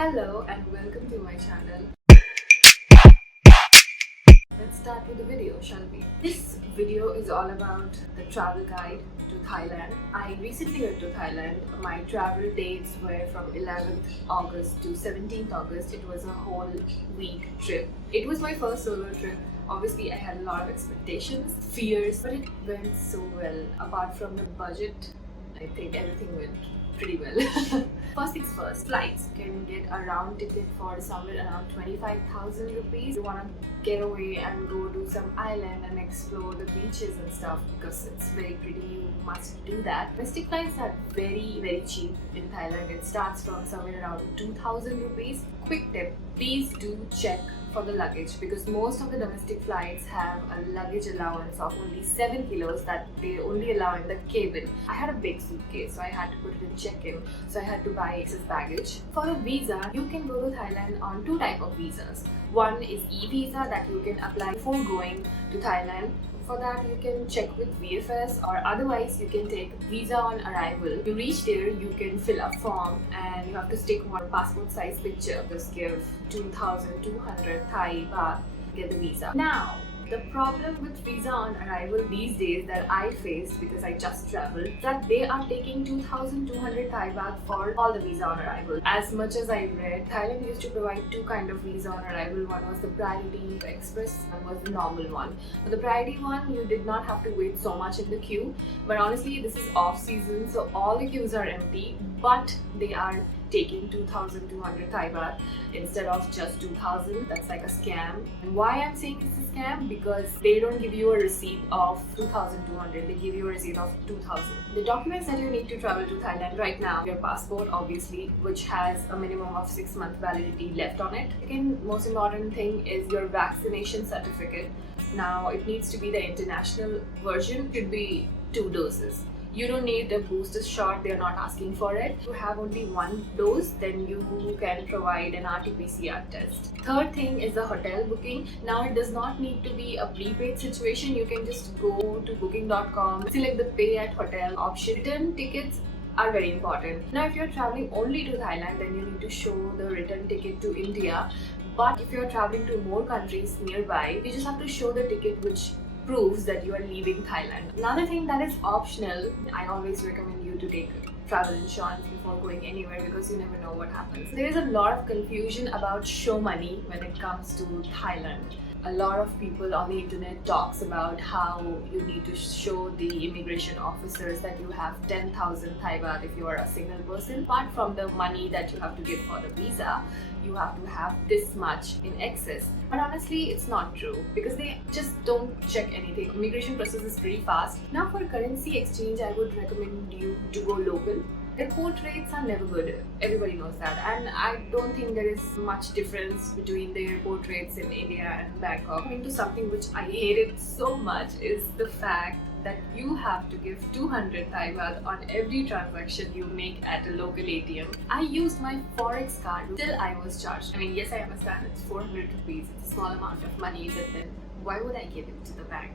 Hello and welcome to my channel. Let's start with the video, shall we? This video is all about the travel guide to Thailand. I recently went to Thailand. My travel dates were from 11th August to 17th August. It was a whole week trip. It was my first solo trip. Obviously, I had a lot of expectations, fears, but it went so well. Apart from the budget, I think everything went pretty well. First things first, flights. You can get a round ticket for somewhere around 25,000 rupees. You want to get away and go to some island and explore the beaches and stuff because it's very pretty. You must do that. Domestic flights are very cheap in Thailand. It starts from somewhere around 2,000 rupees. Quick tip, please do check for the luggage because most of the domestic flights have a luggage allowance of only 7 kilos that they only allow in the cabin. I had a big suitcase, so I had to put it in check-in, so I had to buy excess baggage. For a visa, you can go to Thailand on two types of visas. One is e-visa that you can apply before going to Thailand. For that, you can check with VFS or otherwise you can take visa on arrival. You reach there, you can fill a form and you have to stick one passport size picture. Just give 2,200 Thai baht to get the visa. Now, the problem with visa on arrival these days that I faced because I just traveled, that they are taking 2,200 Thai baht for all the visa on arrival. As much as I read, Thailand used to provide two kind of visa on arrival. One was the priority express, one was the normal one. For the priority one, you did not have to wait so much in the queue. But honestly, this is off season, so all the queues are empty, but they are taking 2,200 Thai baht instead of just 2,000. That's like a scam. And why I'm saying it's a scam? Because they don't give you a receipt of 2,200. They give you a receipt of 2,000. The documents that you need to travel to Thailand right now, your passport obviously, which has a minimum of 6-month validity left on it. Second most important thing is your vaccination certificate. Now it needs to be the international version. It should be 2 doses. You don't need a booster shot, they are not asking for it. If you have only 1 dose, then you can provide an RT-PCR test. Third thing is the hotel booking. Now it does not need to be a prepaid situation. You can just go to booking.com, select the pay at hotel option. Return tickets are very important. Now if you're traveling only to Thailand, then you need to show the return ticket to India. But if you're traveling to more countries nearby, you just have to show the ticket which proves that you are leaving Thailand. Another thing that is optional, I always recommend you to take travel insurance before going anywhere because you never know what happens. There is a lot of confusion about show money when it comes to Thailand. A lot of people on the internet talks about how you need to show the immigration officers that you have 10,000 Thai baht if you are a single person. Apart from the money that you have to give for the visa, you have to have this much in excess. But honestly, it's not true because they just don't check anything. Immigration process is pretty fast. Now for currency exchange, I would recommend you to go local. Airport rates are never good, everybody knows that, and I don't think there is much difference between the airport rates in India and Bangkok. Coming to something which I hated so much is the fact that you have to give 200 Thai baht on every transaction you make at a local ATM. I used my Forex card, still I was charged. I mean, yes, I understand it's 400 rupees, it's a small amount of money, but then why would I give it to the bank?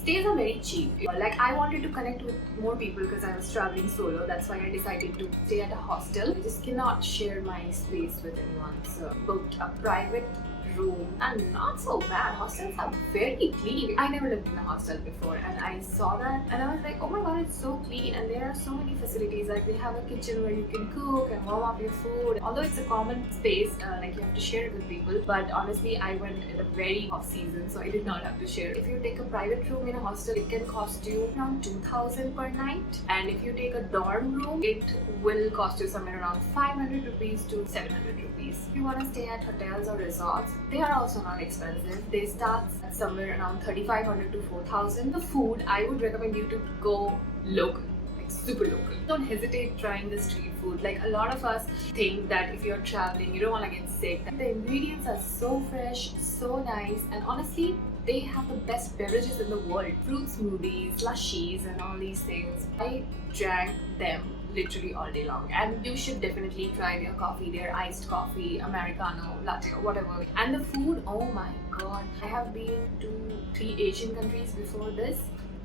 Stays are very cheap. Like I wanted to connect with more people because I was traveling solo. That's why I decided to stay at a hostel. I just cannot share my space with anyone. So booked a private room and not so bad. Hostels are very clean. I never lived in a hostel before and I saw that and I was like, oh my god, it's so clean and there are so many facilities. Like they have a kitchen where you can cook and warm up your food. Although it's a common space, like you have to share it with people, but honestly I went in a very off season, so I did not have to share. If you take a private room in a hostel, it can cost you around 2,000 per night, and if you take a dorm room, it will cost you somewhere around 500 rupees to 700 rupees. If you want to stay at hotels or resorts, they are also not expensive. They start at somewhere around 3,500 to 4,000. The food, I would recommend you to go local, like super local. Don't hesitate trying the street food. Like a lot of us think that if you're traveling, you don't want to get sick. The ingredients are so fresh, so nice, and honestly, they have the best beverages in the world. Fruit smoothies, lushies and all these things. I drank them literally all day long, and you should definitely try their coffee, their iced coffee, Americano, latte or whatever. And the food, oh my god, I have been to 3 Asian countries before this.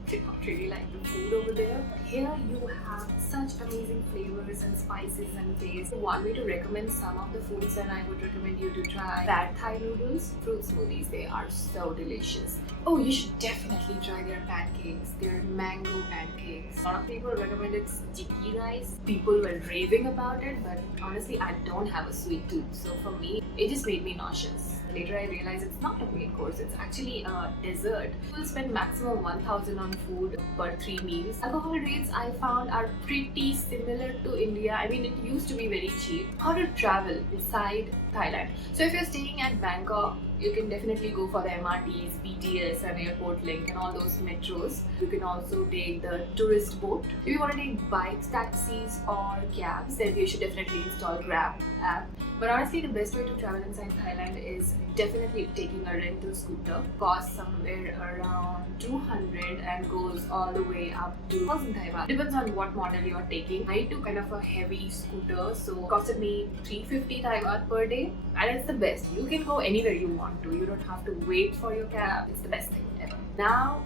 did not really like the food over there. Here you have such amazing flavors and spices and taste. If you want me to recommend some of the foods, then I would recommend you to try pad thai noodles, fruit smoothies. They are so delicious. Oh, you should definitely try their pancakes. Their mango pancakes. A lot of people recommended sticky rice. People were raving about it, but honestly, I don't have a sweet tooth. So for me, it just made me nauseous. Later I realized it's not a main course, it's actually a dessert. People spend maximum 1000 on food per 3 meals. Alcohol rates I found are pretty similar to India. I mean, it used to be very cheap. How to travel inside Thailand. So if you're staying at Bangkok, you can definitely go for the MRTs, BTS and airport link and all those metros. You can also take the tourist boat. If you want to take bikes, taxis or cabs, then you should definitely install Grab app. But honestly, the best way to travel inside Thailand is definitely taking a rental scooter. Costs somewhere around 200 and goes all the way up to 1000 Thai baht. Depends on what model you are taking. I took kind of a heavy scooter, so it costed me 350 Thai baht per day, and it's the best. You can go anywhere you want to. You don't have to wait for your cab. It's the best thing ever. Now,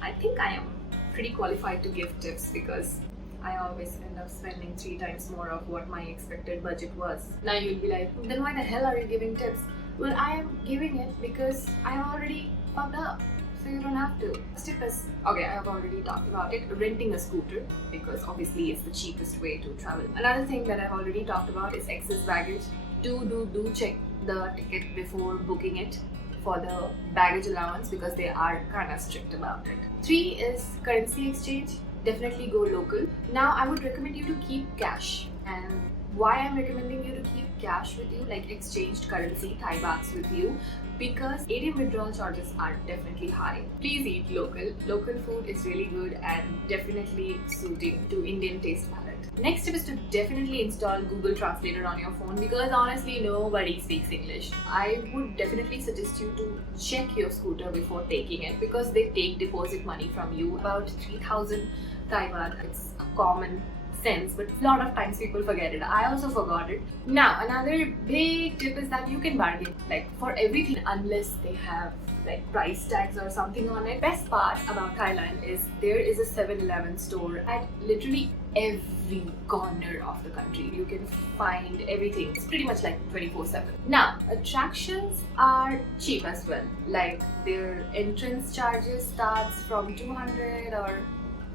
I think I am pretty qualified to give tips because I always end up spending 3 times more of what my expected budget was. Now you'll be like, then why the hell are you giving tips? Well, I am giving it because I have already fucked up. So you don't have to. First tip is, okay, I have already talked about it, renting a scooter, because obviously it's the cheapest way to travel. Another thing that I've already talked about is excess baggage. Do check the ticket before booking it for the baggage allowance because they are kind of strict about it. 3 is currency exchange. Definitely go local. Now I would recommend you to keep cash, and why I'm recommending you to keep cash with you, like exchanged currency, Thai bahts with you, because ATM withdrawal charges are definitely high. Please eat local. Local food is really good and definitely suiting to Indian taste palette. Next tip is to definitely install Google Translator on your phone because honestly nobody speaks English. I would definitely suggest you to check your scooter before taking it because they take deposit money from you, about 3000 Thai baht. It's a common sense, but a lot of times people forget it. I also forgot it. Now another big tip is that you can bargain like for everything unless they have like price tags or something on it. Best part about Thailand is there is a 7-Eleven store at literally every corner of the country. You can find everything. It's pretty much like 24/7. Now attractions are cheap as well. Like their entrance charges starts from 200 or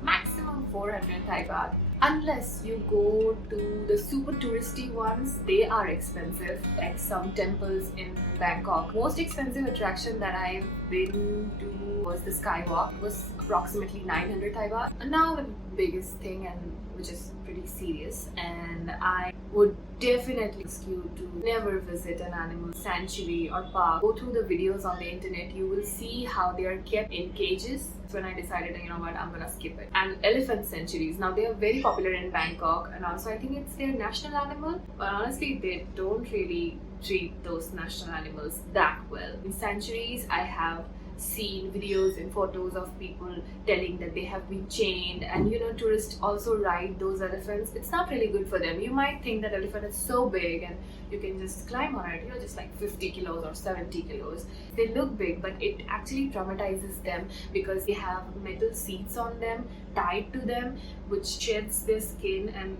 maximum 400 Thai baht. Unless you go to the super touristy ones, they are expensive, like some temples in Bangkok. Most expensive attraction that I've been to was the Skywalk. It was approximately 900 Thai baht. And now the biggest thing, and which is pretty serious, and I would definitely ask you to never visit an animal sanctuary or park. Go through the videos on the internet, you will see how they are kept in cages. When I decided, you know what, I'm gonna skip it. And elephant sanctuaries, now they are very popular in Bangkok, and also I think it's their national animal, but honestly they don't really treat those national animals that well. In sanctuaries, I have seen videos and photos of people telling that they have been chained, and you know, tourists also ride those elephants. It's not really good for them. You might think that elephant is so big and you can just climb on it, you know, just like 50 kilos or 70 kilos. They look big, but it actually traumatizes them because they have metal seats on them tied to them which sheds their skin, and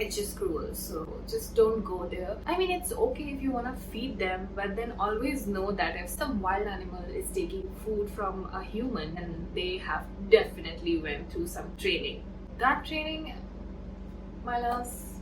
it's just cruel. So just don't go there. I mean, it's okay if you want to feed them, but then always know that if some wild animal is taking food from a human, and they have definitely went through some training. That training, my loves,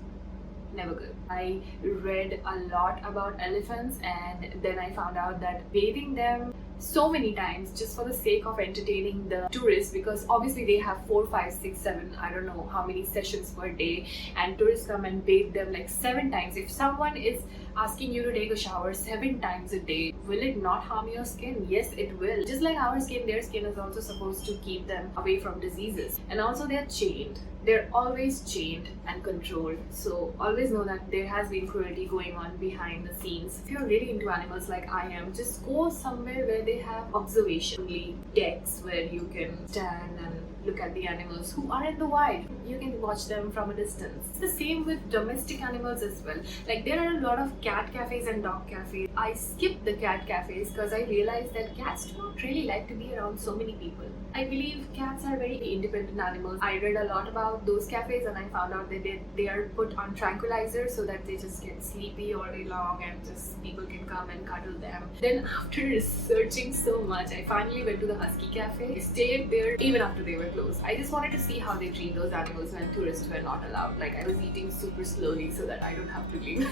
never good. I read a lot about elephants, and then I found out that bathing them so many times just for the sake of entertaining the tourists, because obviously they have 4, 5, 6, 7, I don't know how many sessions per day, and tourists come and bathe them like 7 times. If someone is asking you to take a shower 7 times a day, will it not harm your skin? Yes, it will. Just like our skin, their skin is also supposed to keep them away from diseases. And also they're chained. they're always chained and controlled. So always know that there has been cruelty going on behind the scenes. If you're really into animals like I am, just go somewhere where they have observation decks where you can stand and look at the animals who are in the wild. You can watch them from a distance. It's the same with domestic animals as well. Like there are a lot of cat cafes and dog cafes. I skipped the cat cafes because I realized that cats do not really like to be around so many people. I believe cats are very independent animals. I read a lot about those cafes and I found out that they are put on tranquilizers so that they just get sleepy all day long and just people can come and cuddle them. Then after researching so much, I finally went to the husky cafe. I stayed there even after they were closed. I just wanted to see how they treat those animals when tourists were not allowed. Like I was eating super slowly so that I don't have to leave.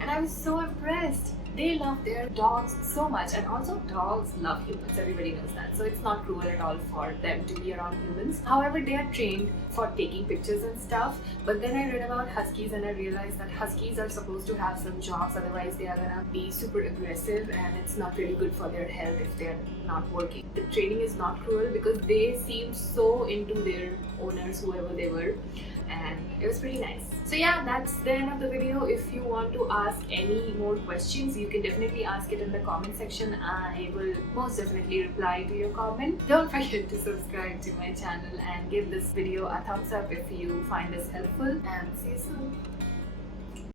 And I was so impressed. They love their dogs so much, and also dogs love humans, everybody knows that. So it's not cruel at all for them to be around humans. However, they are trained for taking pictures and stuff. But then I read about huskies and I realized that huskies are supposed to have some jobs, otherwise they are gonna be super aggressive and it's not really good for their health if they're not working. The training is not cruel because they seem so into their owners, whoever they were, and it was pretty nice. So yeah, that's the end of the video. If you want to ask any more questions, you can definitely ask it in the comment section. I will most definitely reply to your comment. Don't forget to subscribe to my channel and give this video a thumbs up if you find this helpful, and see you soon.